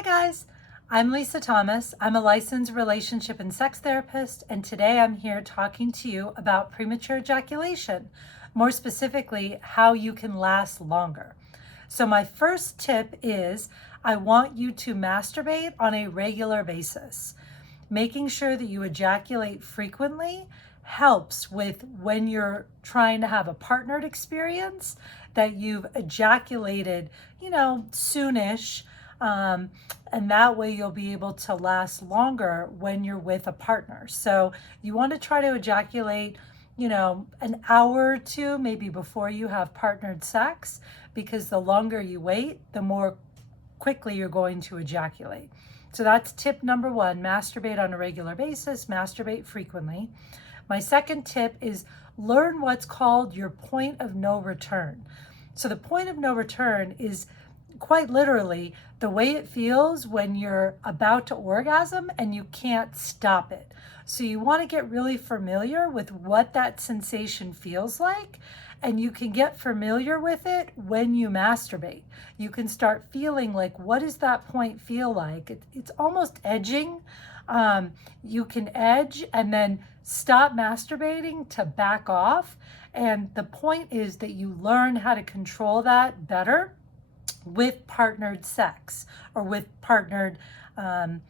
Hi guys, I'm Lisa Thomas. I'm a licensed relationship and sex therapist, and today I'm here talking to you about premature ejaculation, more specifically, how you can last longer. So my first tip is I want you to masturbate on a regular basis. Making sure that you ejaculate frequently helps with when you're trying to have a partnered experience, that you've ejaculated, soonish. And that way you'll be able to last longer when you're with a partner. So you want to try to ejaculate, an hour or two, maybe before you have partnered sex, because the longer you wait, the more quickly you're going to ejaculate. So that's tip number one, masturbate on a regular basis, masturbate frequently. My second tip is learn what's called your point of no return. So the point of no return is quite literally the way it feels when you're about to orgasm and you can't stop it. So you want to get really familiar with what that sensation feels like, and you can get familiar with it when you masturbate. You can start feeling like, what does that point feel like? It's almost edging. You can edge and then stop masturbating to back off. And the point is that you learn how to control that better with partnered sex, or with partnered, partnered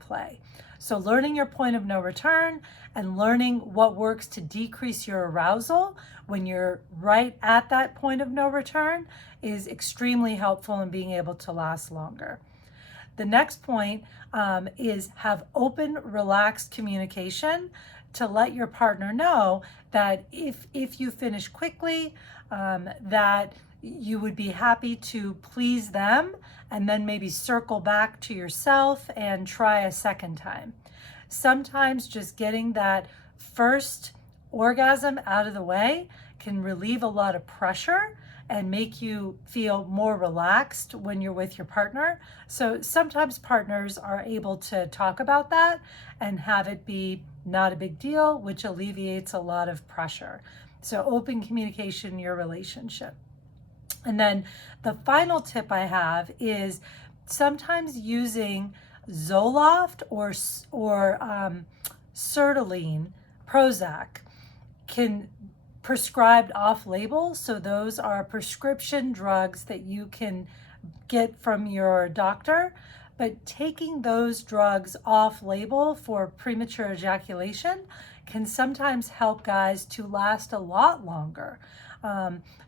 play. So learning your point of no return and learning what works to decrease your arousal when you're right at that point of no return is extremely helpful in being able to last longer. The next point is have open, relaxed communication to let your partner know that if you finish quickly, that you would be happy to please them, and then maybe circle back to yourself and try a second time. Sometimes just getting that first orgasm out of the way can relieve a lot of pressure and make you feel more relaxed when you're with your partner. So sometimes partners are able to talk about that and have it be not a big deal, which alleviates a lot of pressure. So open communication in your relationship. And then the final tip I have is sometimes using Zoloft or Sertraline, Prozac, can prescribed off-label. So those are prescription drugs that you can get from your doctor. But taking those drugs off-label for premature ejaculation can sometimes help guys to last a lot longer.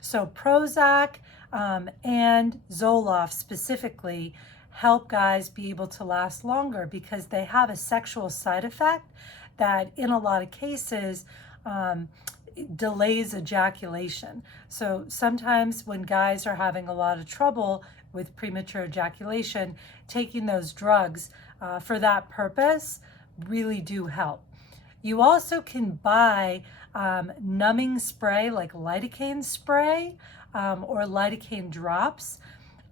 So Prozac and Zoloft specifically help guys be able to last longer because they have a sexual side effect that in a lot of cases delays ejaculation. So sometimes when guys are having a lot of trouble with premature ejaculation, taking those drugs for that purpose really do help. You also can buy numbing spray like lidocaine spray or lidocaine drops.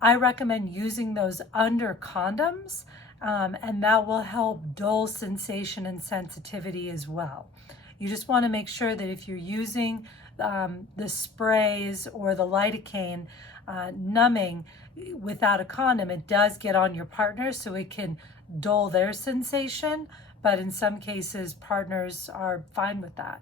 I recommend using those under condoms, and that will help dull sensation and sensitivity as well. You just want to make sure that if you're using the sprays or the lidocaine numbing without a condom, it does get on your partner so it can dull their sensation. But in some cases, partners are fine with that.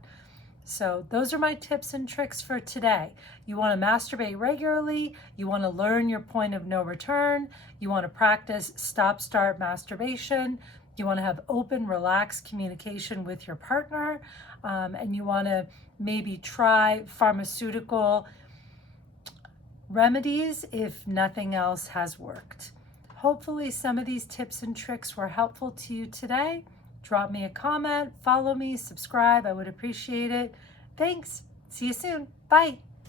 So those are my tips and tricks for today. You want to masturbate regularly. You want to learn your point of no return. You want to practice stop-start masturbation. You want to have open, relaxed communication with your partner. And you want to maybe try pharmaceutical remedies if nothing else has worked. Hopefully some of these tips and tricks were helpful to you today. Drop me a comment, follow me, subscribe. I would appreciate it. Thanks. See you soon. Bye.